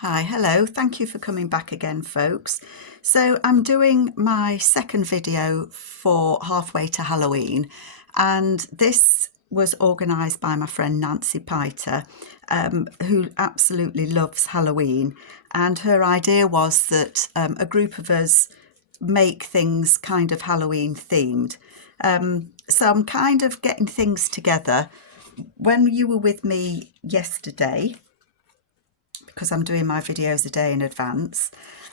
Hi, hello. Thank you for coming back again, folks. So I'm doing my second video for halfway to Halloween, and this was organised by my friend Nancy Piter, who absolutely loves Halloween. And her idea was that a group of us make things kind of Halloween themed. So I'm kind of getting things together. When you were with me yesterday, because I'm doing my videos a day in advance,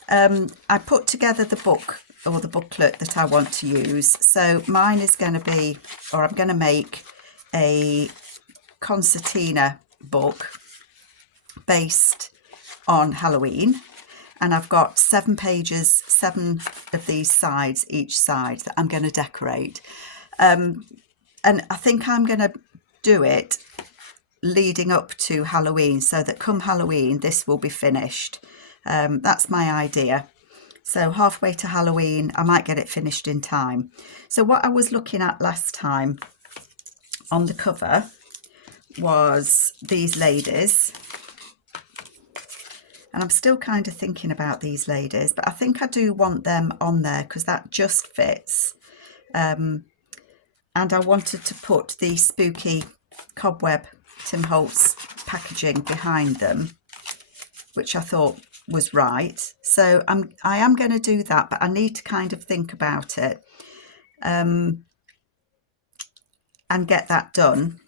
I put together the book or the booklet that I want to use. So mine is going to be, or I'm going to make a concertina book based on Halloween. And I've got 7 pages, 7 of these sides, each side, that I'm going to decorate. And I think I'm going to do it leading up to Halloween, so that come Halloween this will be finished. That's my idea. So halfway to Halloween I might get it finished in time. So what I was looking at last time on the cover was these ladies, and I'm still kind of thinking about these ladies, but I think I do want them on there because that just fits. And I wanted to put the spooky cobweb Tim Holtz packaging behind them, which I thought was right. So I am going to do that, but I need to kind of think about it and get that done.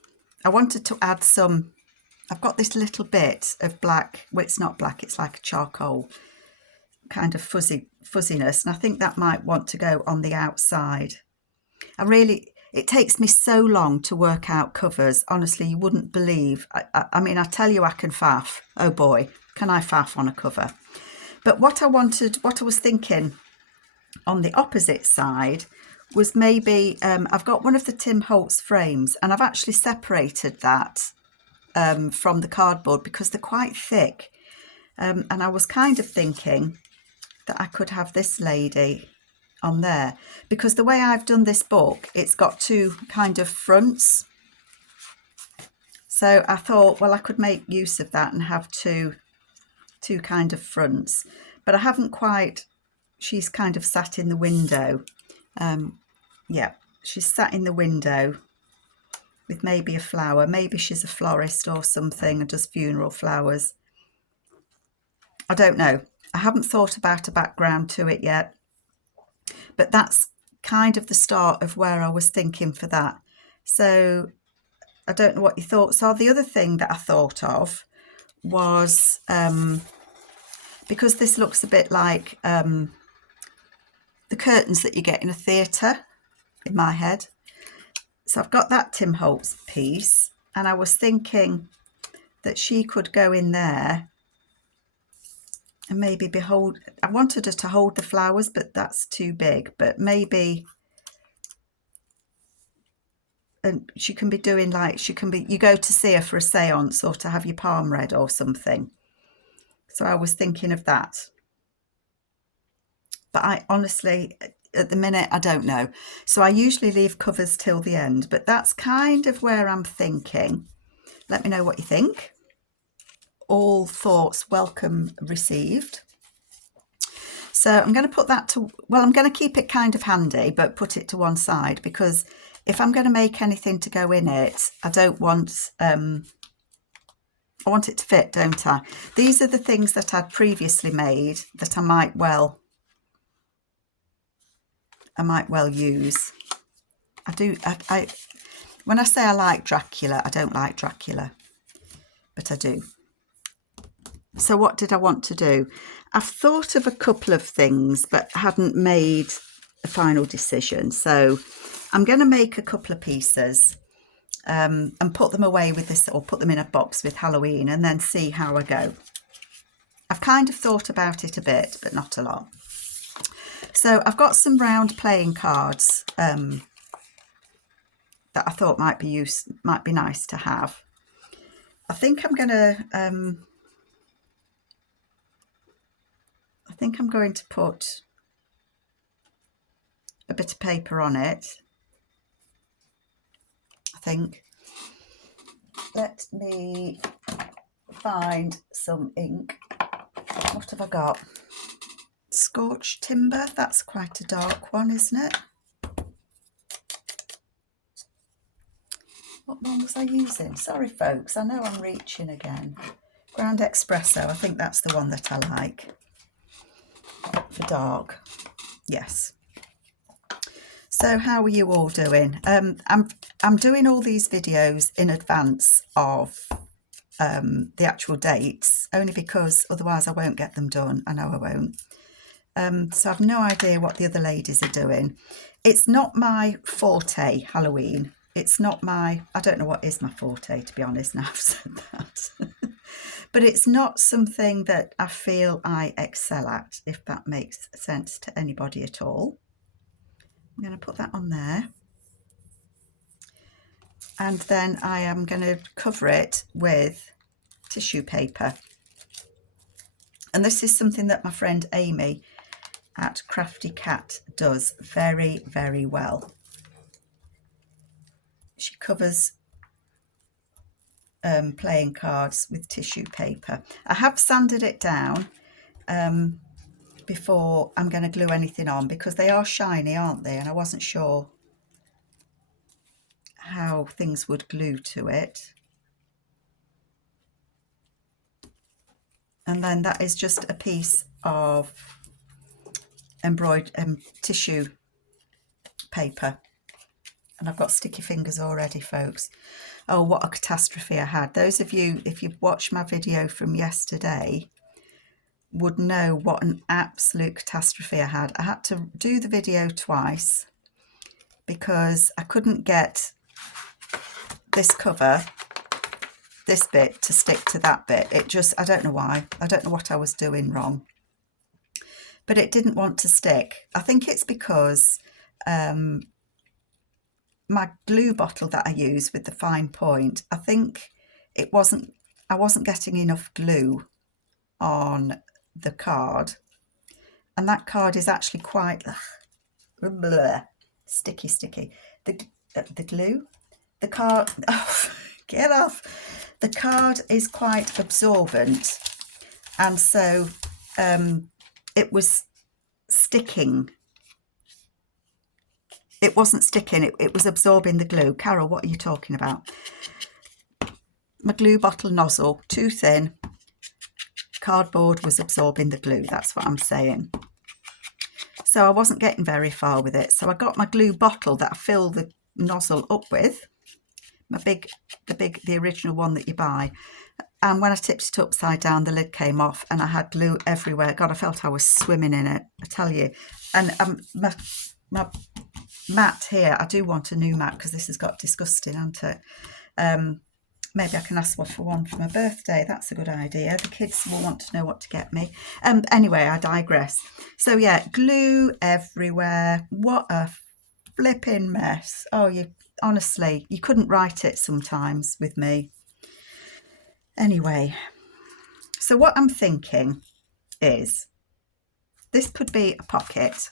I wanted to add some, I've got this little bit of black, well, it's not black, it's like a charcoal kind of fuzziness, and I think that might want to go on the outside. It takes me so long to work out covers. Honestly, you wouldn't believe. I mean, I tell you I can faff. Oh boy, can I faff on a cover. But what I was thinking on the opposite side was maybe, I've got one of the Tim Holtz frames, and I've actually separated that from the cardboard because they're quite thick. And I was kind of thinking that I could have this lady on there, because the way I've done this book, it's got 2 kind of fronts. So I thought, well, I could make use of that and have two kind of fronts, but I haven't quite. She's kind of sat in the window. Yeah, she's sat in the window with maybe a flower. Maybe she's a florist or something and does funeral flowers. I don't know. I haven't thought about a background to it yet. But that's kind of the start of where I was thinking for that. So I don't know what your thoughts are. The other thing that I thought of was, because this looks a bit like the curtains that you get in a theatre in my head. So I've got that Tim Holtz piece, and I was thinking that she could go in there and maybe behold. I wanted her to hold the flowers, but that's too big. But maybe, and she can be doing like, you go to see her for a seance or to have your palm read or something. So I was thinking of that. But I honestly, at the minute, I don't know. So I usually leave covers till the end, but that's kind of where I'm thinking. Let me know what you think. All thoughts welcome received. So I'm going to put that to, well, I'm going to keep it kind of handy, but put it to one side, because if I'm going to make anything to go in it, I don't want, I want it to fit, don't I? These are the things that I'd previously made that I might well use. When I say I like Dracula, I don't like Dracula, but I do. So what did I want to do? I've thought of a couple of things, but hadn't made a final decision. So I'm going to make a couple of pieces and put them away with this, or put them in a box with Halloween, and then see how I go. I've kind of thought about it a bit, but not a lot. So I've got some round playing cards that I thought might be nice to have. I think I'm going to put a bit of paper on it. I think. Let me find some ink. What have I got? Scorched Timber. That's quite a dark one, isn't it? What one was I using? Sorry, folks. I know I'm reaching again. Ground Espresso. I think that's the one that I like for dark. Yes. So how are you all doing? I'm doing all these videos in advance of the actual dates, only because otherwise I won't get them done. I know I won't. So I've no idea what the other ladies are doing. It's not my forte, Halloween. It's not my, I don't know what is my forte, to be honest, now I've said that. But it's not something that I feel I excel at, if that makes sense to anybody at all. I'm going to put that on there. And then I am going to cover it with tissue paper. And this is something that my friend Amy at Crafty Cat does very, very well. She covers playing cards with tissue paper. I have sanded it down before I'm going to glue anything on, because they are shiny, aren't they? And I wasn't sure how things would glue to it. And then that is just a piece of embroidered tissue paper. And I've got sticky fingers already, folks. Oh, what a catastrophe I had. Those of you, if you've watched my video from yesterday, would know what an absolute catastrophe I had. I had to do the video twice because I couldn't get this cover, this bit, to stick to that bit. It just, I don't know why. I don't know what I was doing wrong. But it didn't want to stick. I think it's because my glue bottle that I use with the fine point, I think I wasn't getting enough glue on the card, and that card is actually quite sticky. The glue, the card, oh, get off. The card is quite absorbent, and so it was sticking. It wasn't sticking, it was absorbing the glue. Carol, what are you talking about? My glue bottle nozzle, too thin. Cardboard was absorbing the glue, that's what I'm saying. So I wasn't getting very far with it. So I got my glue bottle that I fill the nozzle up with, the original one that you buy. And when I tipped it upside down, the lid came off and I had glue everywhere. God, I felt I was swimming in it, I tell you. And my mat here, I do want a new mat because this has got disgusting, hasn't it? Maybe I can ask for one for my birthday. That's a good idea. The kids will want to know what to get me. Anyway, I digress. So yeah, glue everywhere. What a flipping mess. Oh, honestly, you couldn't write it sometimes with me. Anyway, so what I'm thinking is this could be a pocket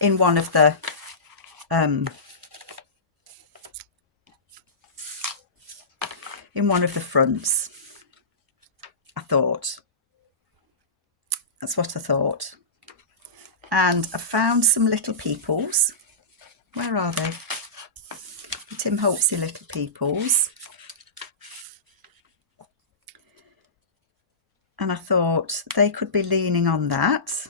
in one of the fronts. I thought. That's what I thought. And I found some little peoples. Where are they? The Tim Holtz little peoples. And I thought they could be leaning on that.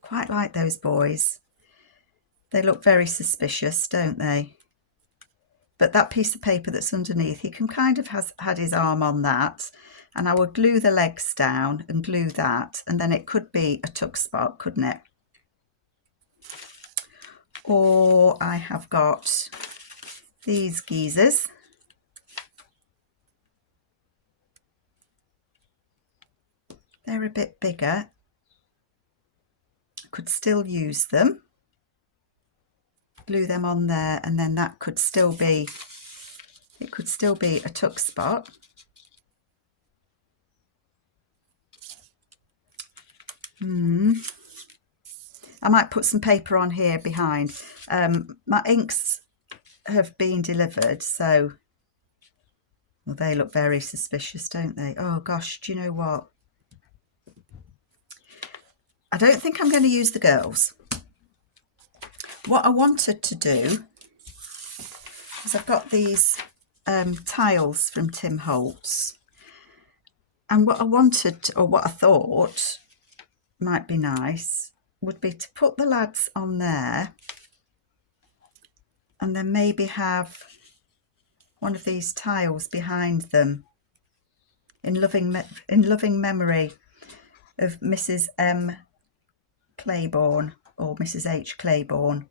Quite like those boys. They look very suspicious, don't they? But that piece of paper that's underneath, he can kind of had his arm on that. And I would glue the legs down and glue that. And then it could be a tuck spot, couldn't it? Or I have got these geezers. They're a bit bigger. I could still use them. Glue them on there, and then that could still be, it could still be a tuck spot. I might put some paper on here behind. My inks have been delivered, so Well, they look very suspicious, don't they? Oh gosh, do you know what? I don't think I'm going to use the girls. What I wanted to do is I've got these tiles from Tim Holtz, and what I wanted, or what I thought might be nice, would be to put the lads on there and then maybe have one of these tiles behind them in loving memory of Mrs. M. Claiborne, or Mrs. H. Claiborne,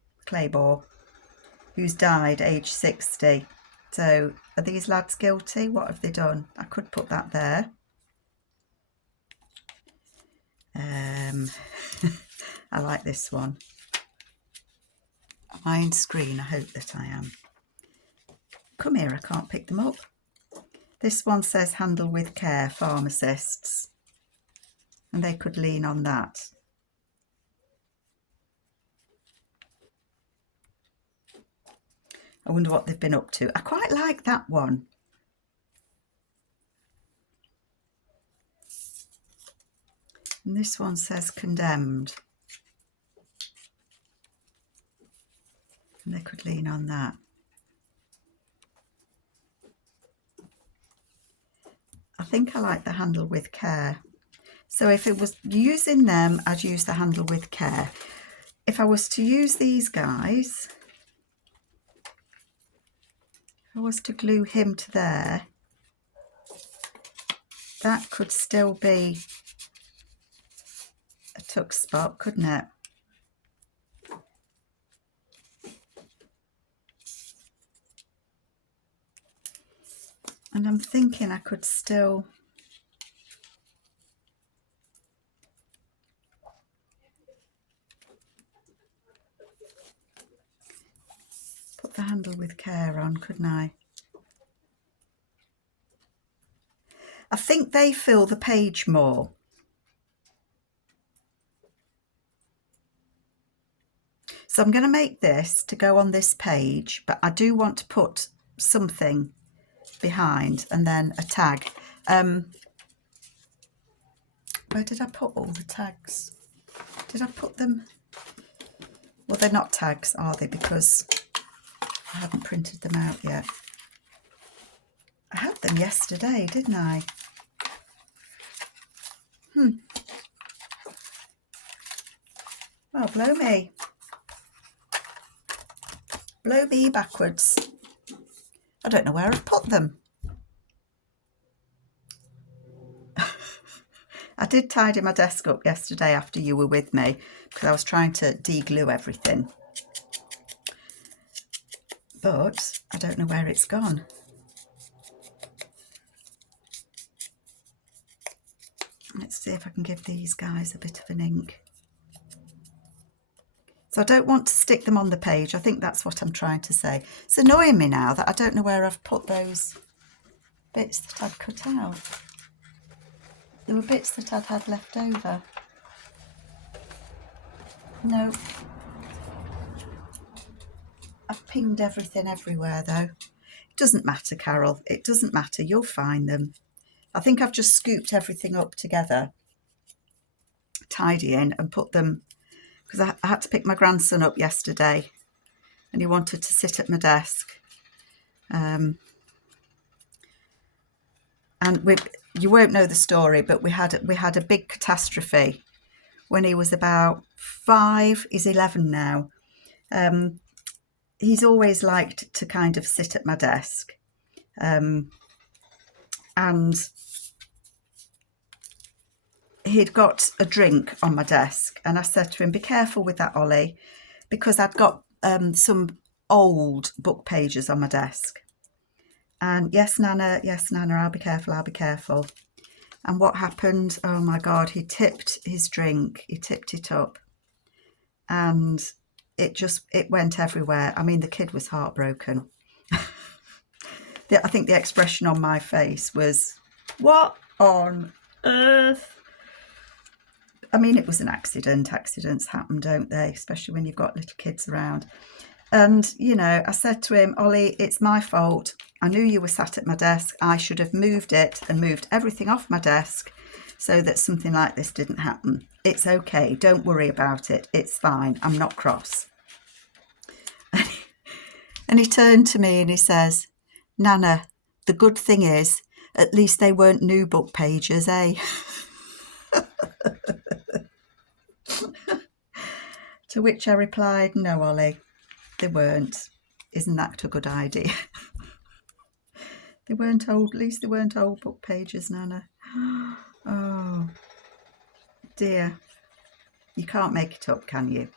who's died aged 60. So are these lads guilty? What have they done? I could put that there. I like this one. Am I in screen? I hope that I am. Come here, I can't pick them up. This one says handle with care, pharmacists. And they could lean on that. I wonder what they've been up to. I quite like that one. And this one says condemned. And they could lean on that. I think I like the handle with care. So if it was using them, I'd use the handle with care. If I was to use these guys, if I was to glue him to there, that could still be a tuck spot, couldn't it? And I'm thinking I could still put the handle with care on, couldn't I? I think they fill the page more. So I'm going to make this to go on this page, but I do want to put something behind and then a tag. Where did I put all the tags? Did I put them? Well, they're not tags, are they? Because I haven't printed them out yet. I had them yesterday, didn't I? Well, blow me. Blow me backwards. I don't know where I've put them. I did tidy my desk up yesterday after you were with me because I was trying to de-glue everything. But I don't know where it's gone. Let's see if I can give these guys a bit of an ink. So I don't want to stick them on the page. I think that's what I'm trying to say. It's annoying me now that I don't know where I've put those bits that I'd cut out. There were bits that I'd had left over. No. I've pinged everything everywhere though. It doesn't matter, Carol. It doesn't matter. You'll find them. I think I've just scooped everything up together, tidying, and put them, because I had to pick my grandson up yesterday and he wanted to sit at my desk. And you won't know the story, but we had a big catastrophe when he was about 5. He's 11 now. He's always liked to kind of sit at my desk. And he'd got a drink on my desk, and I said to him, be careful with that, Ollie, because I'd got some old book pages on my desk. And yes, Nana, I'll be careful, I'll be careful. And what happened? Oh my God, he tipped his drink, he tipped it up, and it went everywhere. I mean, the kid was heartbroken. I think the expression on my face was, what on earth? I mean, it was an accident. Accidents happen, don't they? Especially when you've got little kids around. And, you know, I said to him, Ollie, it's my fault. I knew you were sat at my desk. I should have moved it and moved everything off my desk so that something like this didn't happen. It's okay. Don't worry about it. It's fine. I'm not cross. And he turned to me and he says, Nana, the good thing is, at least they weren't new book pages, eh? To which I replied, no, Ollie, they weren't. Isn't that a good idea? They weren't old, at least they weren't old book pages, Nana. Oh, dear. You can't make it up, can you?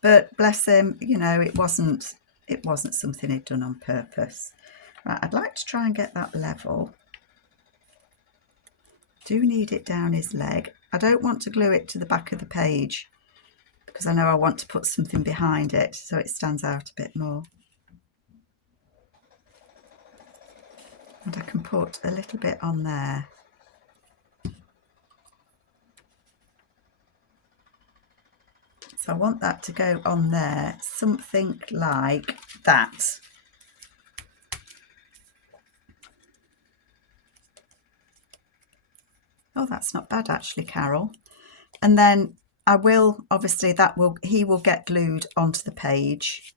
But bless him, you know, it wasn't something he'd done on purpose. Right, I'd like to try and get that level. Do need it down his leg. I don't want to glue it to the back of the page because I know I want to put something behind it so it stands out a bit more. And I can put a little bit on there. So I want that to go on there, something like that. Oh, that's not bad actually, Carol. And then I will, obviously he will get glued onto the page.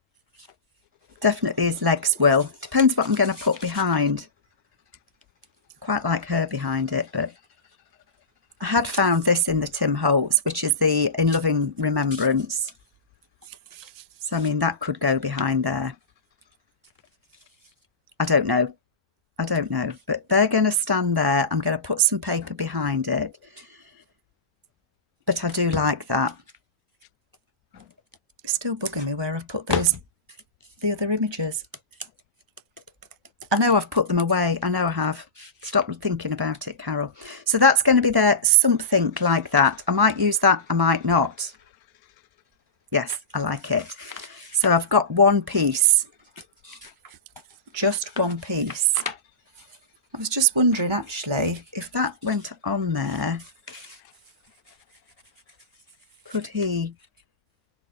Definitely his legs will. Depends what I'm going to put behind. Quite like her behind it, but I had found this in the Tim Holtz, which is the In Loving Remembrance. So I mean that could go behind there. I don't know, but they're going to stand there. I'm going to put some paper behind it, but I do like that. It's still bugging me where I've put the other images. I know I've put them away. I know I have. Stop thinking about it, Carol. So that's going to be there, something like that. I might use that, I might not. Yes, I like it. So I've got one piece, just one piece. I was just wondering actually, if that went on there, could he?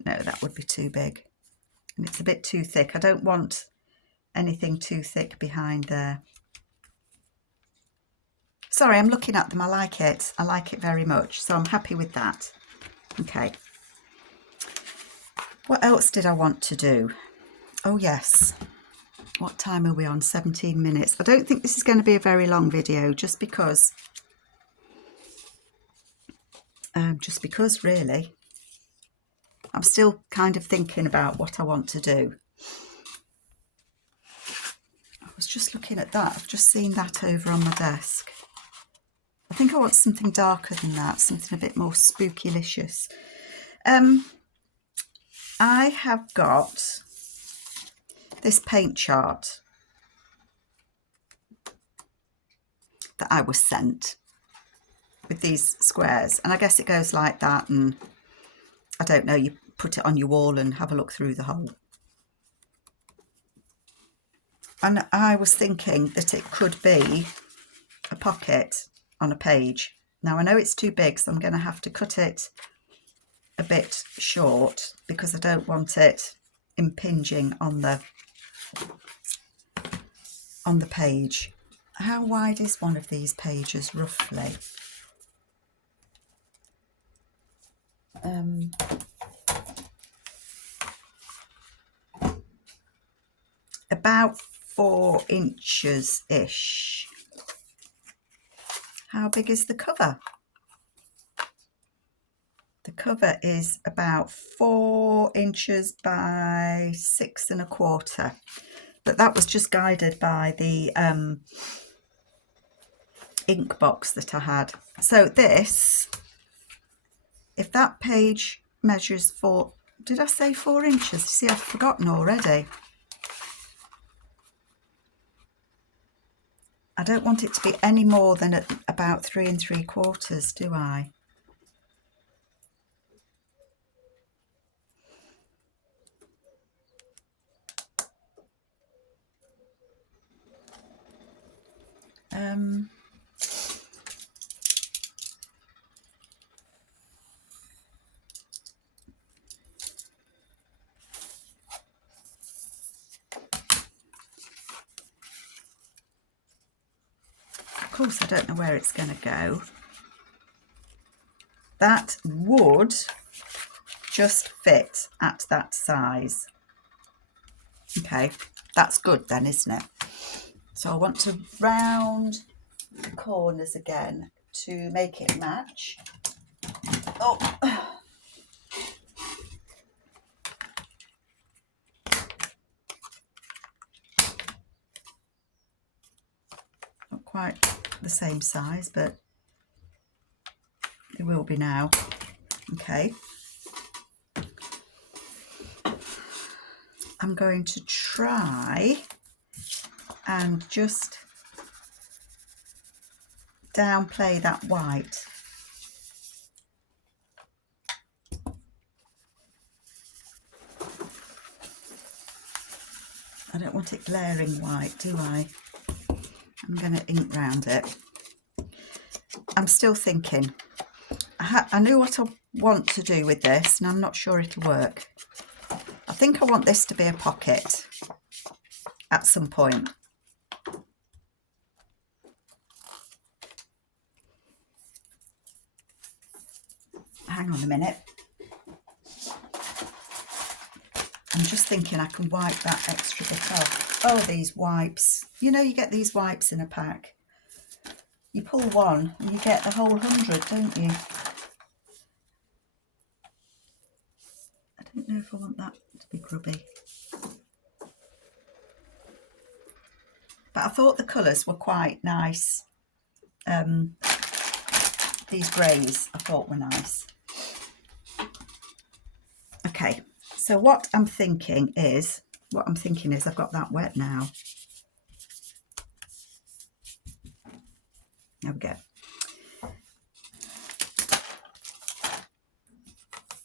No, that would be too big. And it's a bit too thick. I don't want anything too thick behind there. Sorry, I'm looking at them. I like it. I like it very much. So I'm happy with that. Okay. What else did I want to do? Oh, yes. What time are we on? 17 minutes. I don't think this is going to be a very long video, just because really. I'm still kind of thinking about what I want to do. I was just looking at that. I've just seen that over on my desk. I think I want something darker than that, something a bit more spookylicious. I have got this paint chart that I was sent with these squares, and I guess it goes like that, and I don't know, you put it on your wall and have a look through the hole. And I was thinking that it could be a pocket on a page. Now I know it's too big, so I'm going to have to cut it a bit short because I don't want it impinging on the page. How wide is one of these pages roughly? About 4 inches ish. How big is the cover? The cover is about 4 inches by 6 1/4. But that was just guided by the ink box that I had. So this, if that page measures 4, did I say 4 inches? See, I've forgotten already. I don't want it to be any more than at about 3 3/4, do I? course I don't know where it's going to go. That would just fit at that size. Okay, that's good then, isn't it? So I want to round the corners again to make it match. Oh, not quite the same size, but it will be now. Okay. I'm going to try and just downplay that white. I don't want it glaring white, do I? I'm going to ink round it. I'm still thinking. I knew what I want to do with this, and I'm not sure it'll work. I think I want this to be a pocket at some point. Hang on a minute. I'm just thinking I can wipe that extra bit off. Oh, these wipes. You know, you get these wipes in a pack. You pull one and you get the whole 100, don't you? I don't know if I want that to be grubby. But I thought the colours were quite nice. These greys I thought were nice. Okay, so what I'm thinking is I've got that wet now. There we go.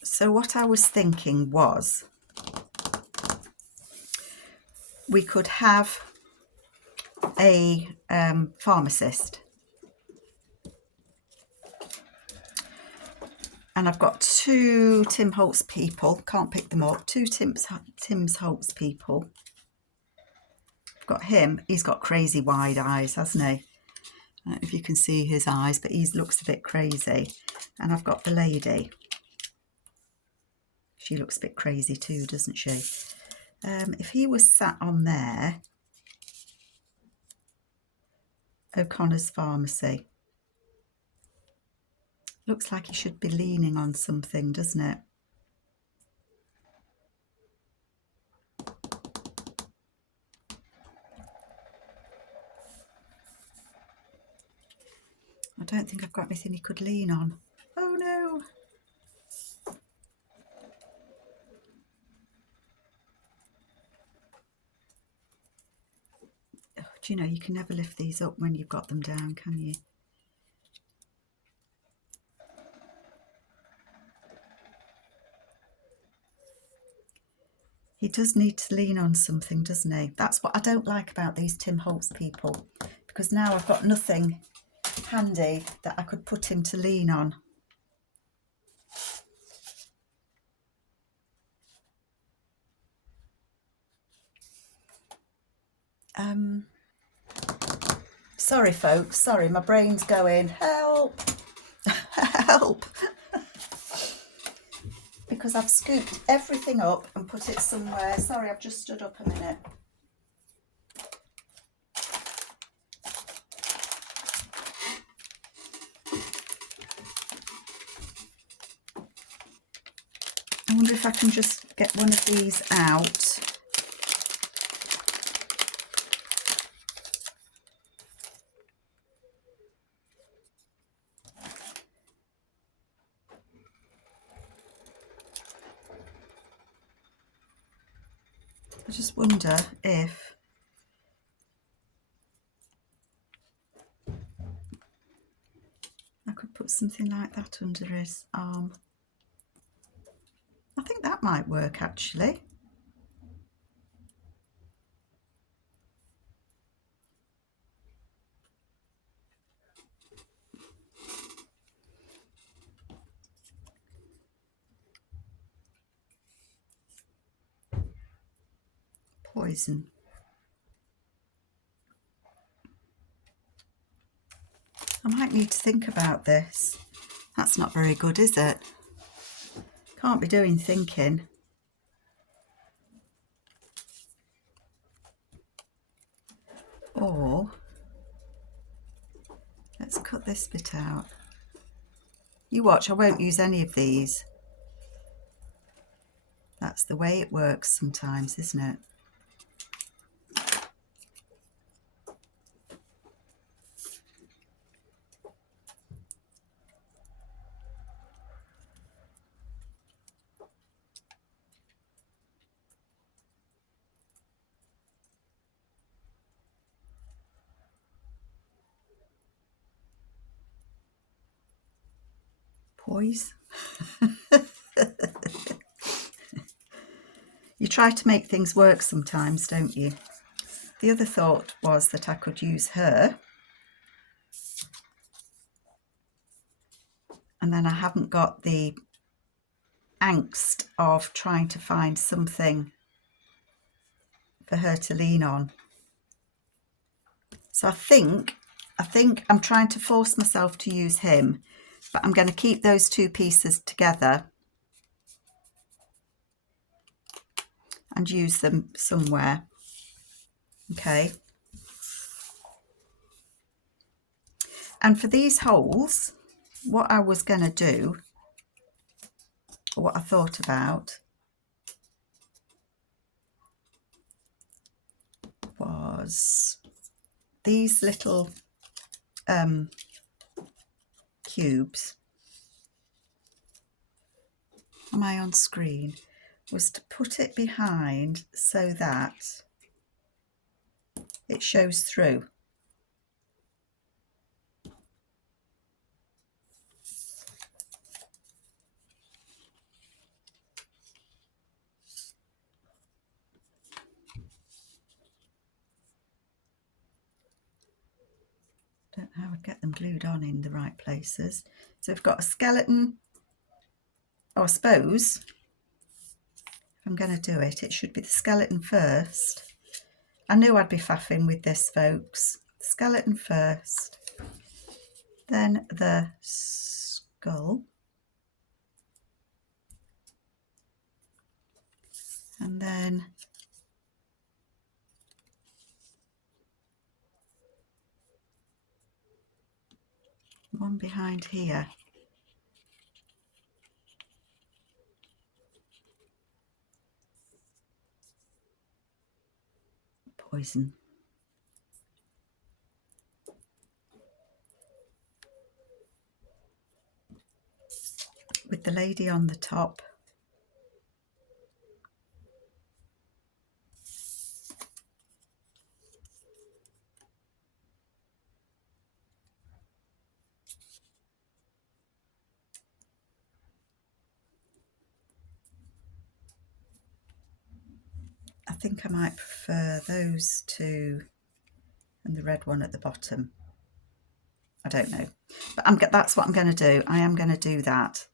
So what I was thinking was we could have a pharmacist. And I've got two Tim Holtz people, can't pick them up, two Tim's Holtz people. I've got him, he's got crazy wide eyes, hasn't he? I don't know if you can see his eyes, but he looks a bit crazy. And I've got the lady. She looks a bit crazy too, doesn't she? If he was sat on there, O'Connor's Pharmacy. Looks like he should be leaning on something, doesn't it? I don't think I've got anything he could lean on. Oh no! Oh, do you know, you can never lift these up when you've got them down, can you? He does need to lean on something, doesn't he? That's what I don't like about these Tim Holtz people, because now I've got nothing handy that I could put him to lean on. Sorry folks, sorry, my brain's going, help, help. Because I've scooped everything up and put it somewhere. Sorry, I've just stood up a minute. I wonder if I can just get one of these out. I just wonder if I could put something like that under his arm. I think that might work actually. Poison. might need to think about this. That's not very good, is it? Can't be doing thinking. Or let's cut this bit out. You watch, I won't use any of these. That's the way it works sometimes, isn't it? Poise. You try to make things work sometimes, don't you? The other thought was that I could use her, and then I haven't got the angst of trying to find something for her to lean on. So I think I'm trying to force myself to use him, but I'm going to keep those two pieces together and use them somewhere. Okay. And for these holes, what I was going to do, or what I thought about, was these little cubes. Am I on screen? Was to put it behind so that it shows through. Don't know how I'd get them glued on in the right places. So we've got a skeleton. Oh, I suppose if I'm going to do it, it should be the skeleton first. I knew I'd be faffing with this, folks. Skeleton first, then the skull, and then one behind here. Poison. With the lady on the top. I think I might prefer those two and the red one at the bottom. I don't know, but that's what I'm going to do. I am going to do that.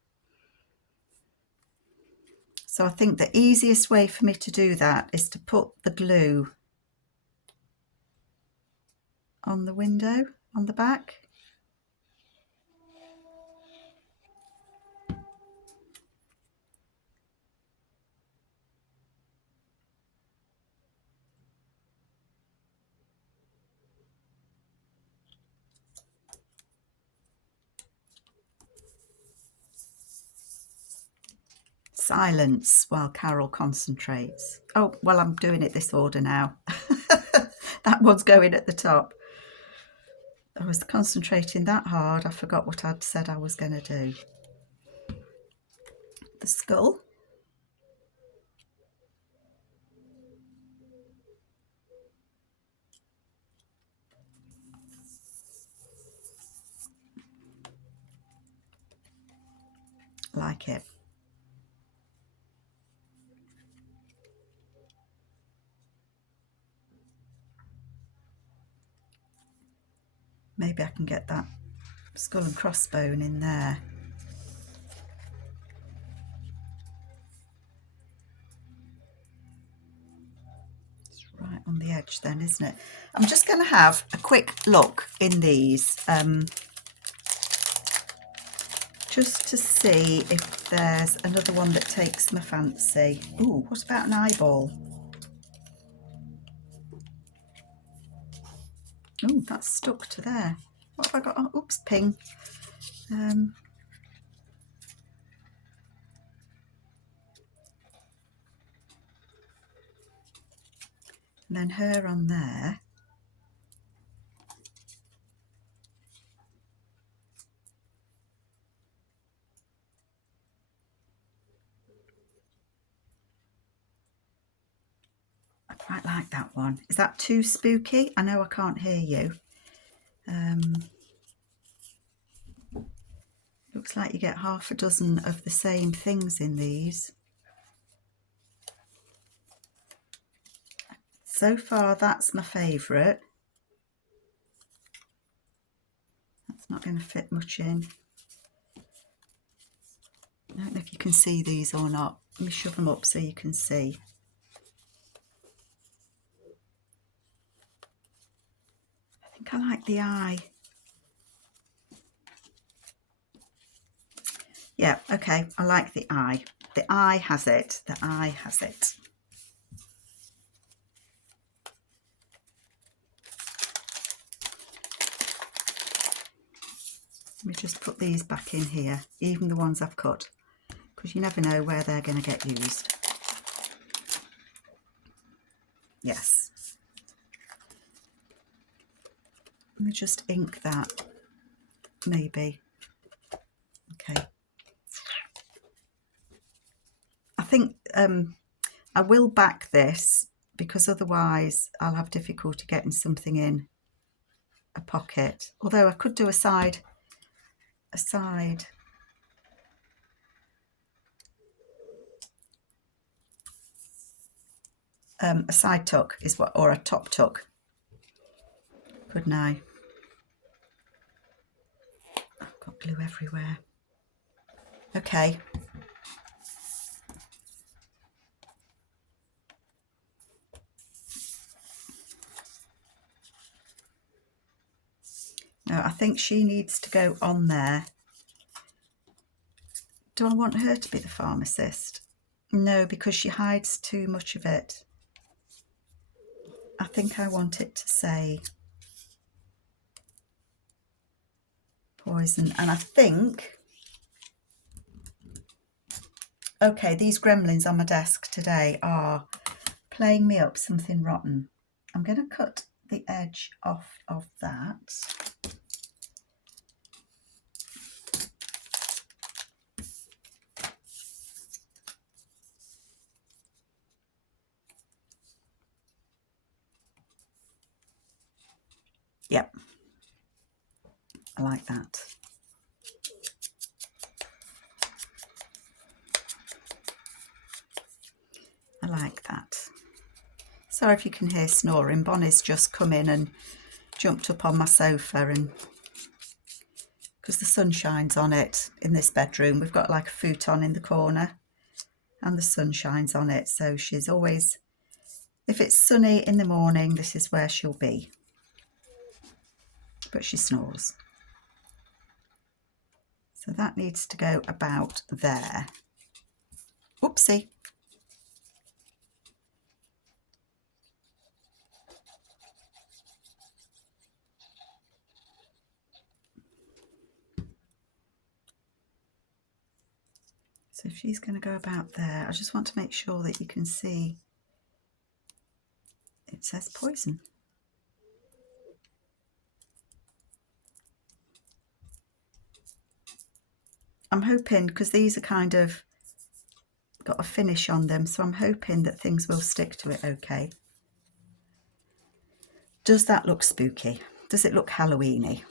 So I think the easiest way for me to do that is to put the glue on the window, on the back. Silence while Carol concentrates. Oh, well, I'm doing it this order now. That one's going at the top. I was concentrating that hard, I forgot what I'd said I was going to do. The skull. Like it. Maybe I can get that skull and crossbone in there. It's right on the edge then, isn't it? I'm just going to have a quick look in these just to see if there's another one that takes my fancy. Ooh, what about an eyeball? Ooh, that's stuck to there. What have I got? Oh, oops, ping. And then her on there. I quite like that one. Is that too spooky? I know I can't hear you. Looks like you get half a dozen of the same things in these. So far, that's my favourite. That's not going to fit much in. I don't know if you can see these or not. Let me shove them up so you can see. I think I like the eye. Yeah, okay, I like the eye. The eye has it. The eye has it. Let me just put these back in here, even the ones I've cut, because you never know where they're going to get used. Yes. Let me just ink that, maybe. Okay. I think I will back this, because otherwise I'll have difficulty getting something in a pocket. Although I could do a side tuck is what, or a top tuck, couldn't I? I've got glue everywhere. Okay. No, I think she needs to go on there. Do I want her to be the pharmacist? No, because she hides too much of it. I think I want it to say poison. And I think, okay, these gremlins on my desk today are playing me up something rotten. I'm going to cut the edge off of that. Yep, I like that. I like that. Sorry if you can hear snoring. Bonnie's just come in and jumped up on my sofa, and because the sun shines on it in this bedroom, we've got like a futon in the corner and the sun shines on it, so she's always, if it's sunny in the morning, this is where she'll be. But she snores. So that needs to go about there. Oopsie. So she's going to go about there. I just want to make sure that you can see it says poison. I'm hoping, because these are kind of got a finish on them, so I'm hoping that things will stick to it okay. Does that look spooky? Does it look Halloweeny?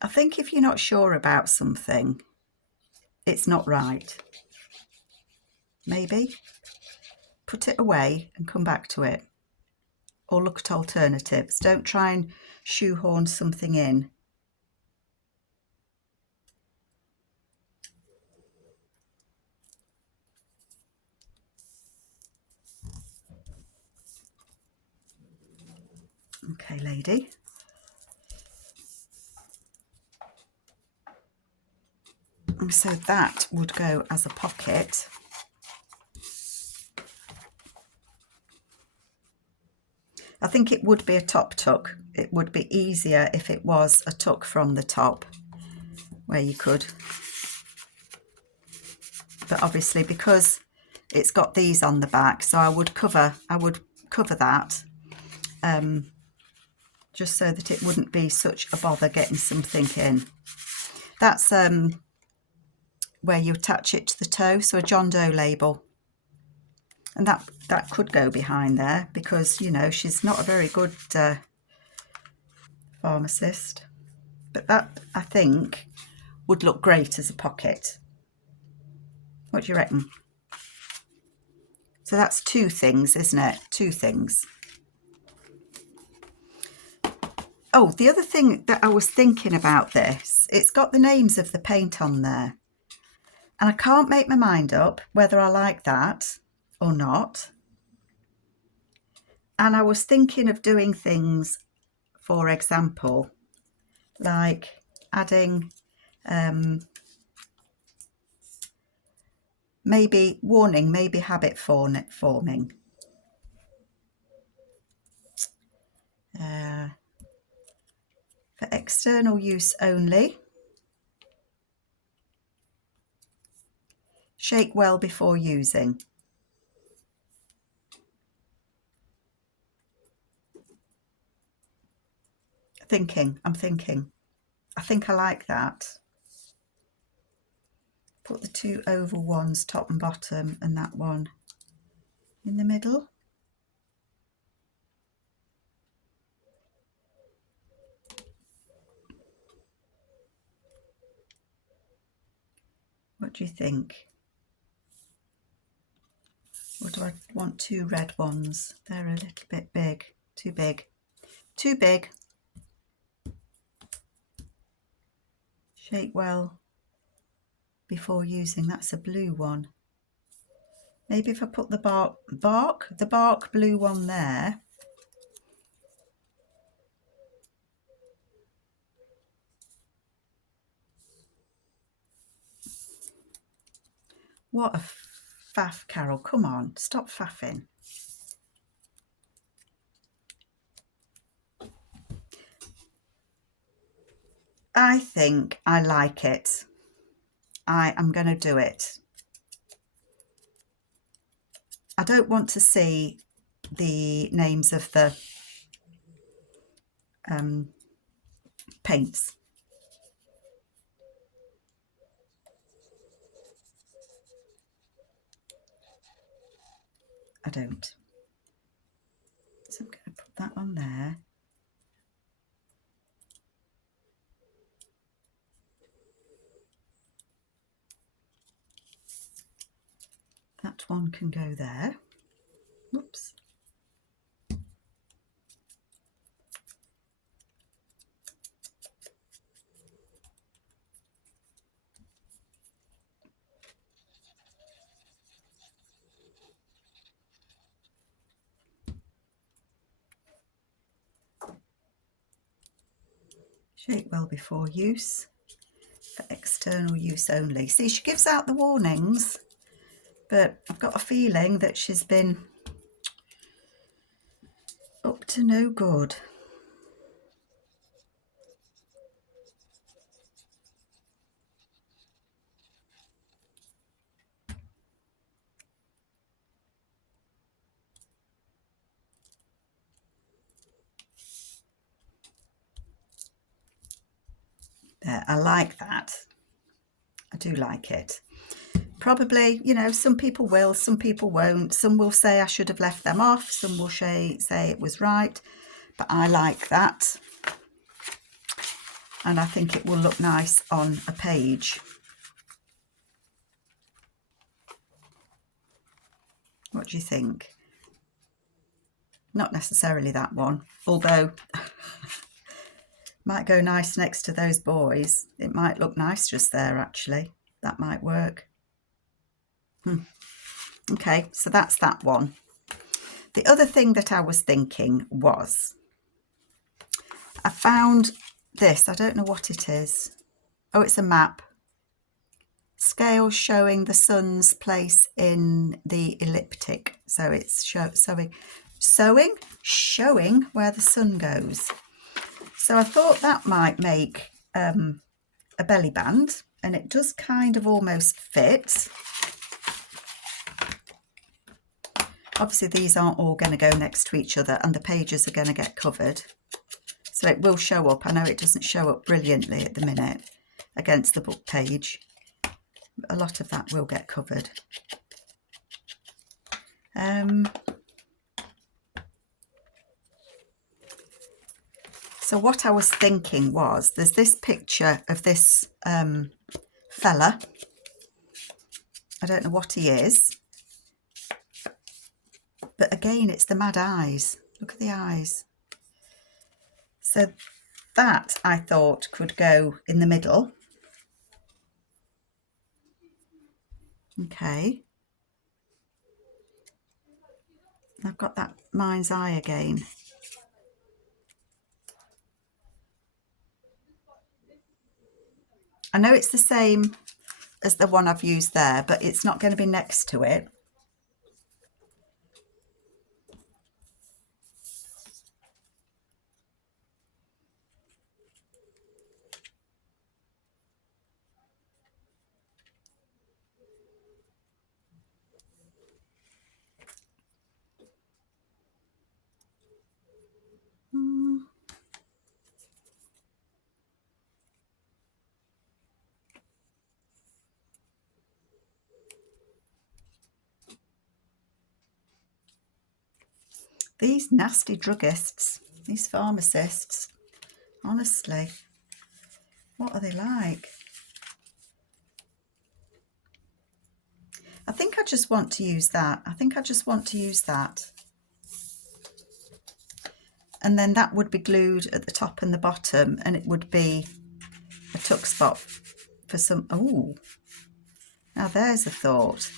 I think if you're not sure about something, it's not right. Maybe put it away and come back to it, or look at alternatives. Don't try and shoehorn something in. Okay, lady. And so that would go as a pocket. I think it would be a top tuck. It would be easier if it was a tuck from the top where you could. But obviously because it's got these on the back, so I would cover that just so that it wouldn't be such a bother getting something in. That's where you attach it to the toe, so a John Doe label. And that could go behind there because, you know, she's not a very good pharmacist. But that, I think, would look great as a pocket. What do you reckon? So that's two things, isn't it? Two things. Oh, the other thing that I was thinking about this, it's got the names of the paint on there. And I can't make my mind up whether I like that or not. And I was thinking of doing things, for example, like adding maybe warning, maybe habit forming. For external use only. Shake well before using. I'm thinking. I think I like that. Put the two oval ones, top and bottom, and that one in the middle. What do you think? Or do I want two red ones? They're a little bit big. Too big. Too big. Shake well before using. That's a blue one. Maybe if I put the bark blue one there. What a faff, Carol. Come on, stop faffing. I think I like it. I am going to do it. I don't want to see the names of the paints. I don't. So I'm going to put that on there. That one can go there. Whoops. Shake well before use. For external use only. See, she gives out the warnings, but I've got a feeling that she's been up to no good. There, I like that. I do like it. Probably, you know, some people will, some people won't. Some will say I should have left them off. Some will say it was right. But I like that. And I think it will look nice on a page. What do you think? Not necessarily that one, although might go nice next to those boys. It might look nice just there, actually. That might work. Okay, so that's that one. The other thing that I was thinking was I found this. I don't know what it is. Oh, it's a map. Scale showing the sun's place in the ecliptic. So it's showing where the sun goes. So I thought that might make a belly band, and it does kind of almost fit. Obviously these aren't all going to go next to each other, and the pages are going to get covered. So it will show up. I know it doesn't show up brilliantly at the minute against the book page. But a lot of that will get covered. So what I was thinking was, there's this picture of this fella. I don't know what he is. But again, it's the mad eyes. Look at the eyes. So that, I thought, could go in the middle. Okay. I've got that mind's eye again. I know it's the same as the one I've used there, but it's not going to be next to it. These nasty druggists, these pharmacists, honestly, what are they like? I think I just want to use that. And then that would be glued at the top and the bottom, and it would be a tuck spot for some. Oh, now there's a thought.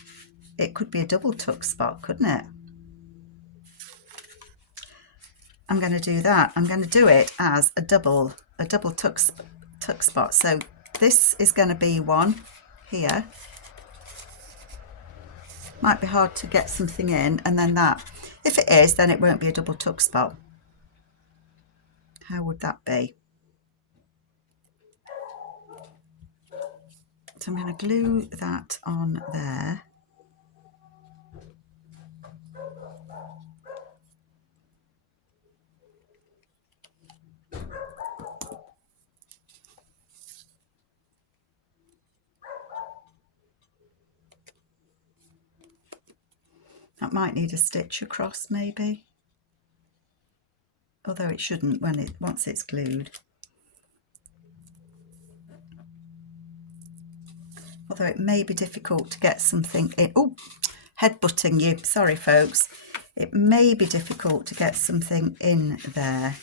It could be a double tuck spot, couldn't it? I'm going to do that. I'm going to do it as a double tuck spot. So this is going to be one here. Might be hard to get something in, and then that. If it is, then it won't be a double tuck spot. How would that be? So I'm going to glue that on there. That might need a stitch across maybe, although it shouldn't once it's glued. Although it may be difficult to get something in. Oh, headbutting you. Sorry, folks. It may be difficult to get something in there.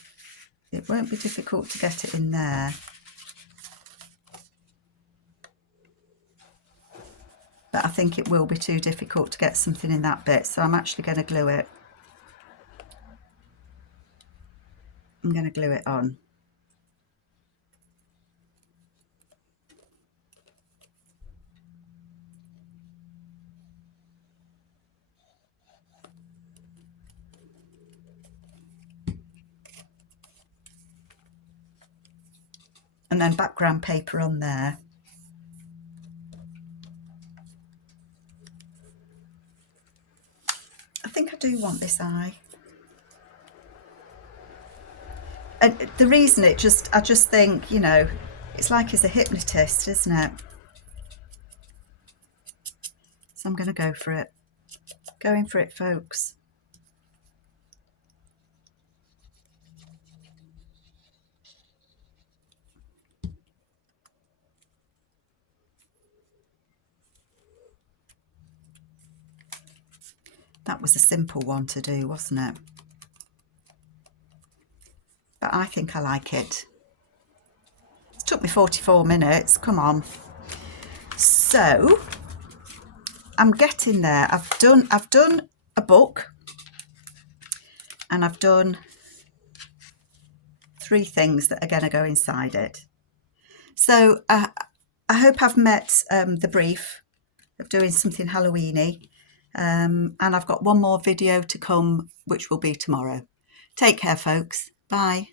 It won't be difficult to get it in there. But I think it will be too difficult to get something in that bit. So I'm actually going to glue it. I'm going to glue it on. And then background paper on there. I think I do want this eye. And the reason I just think, you know, it's like he's a hypnotist, isn't it? So I'm going to go for it. Going for it, folks. That was a simple one to do, wasn't it? But I think I like it. It took me 44 minutes. Come on. So I'm getting there. I've done a book, and I've done 3 things that are going to go inside it. So I hope I've met the brief of doing something Halloweeny, and I've got one more video to come, which will be tomorrow. Take care, folks. Bye.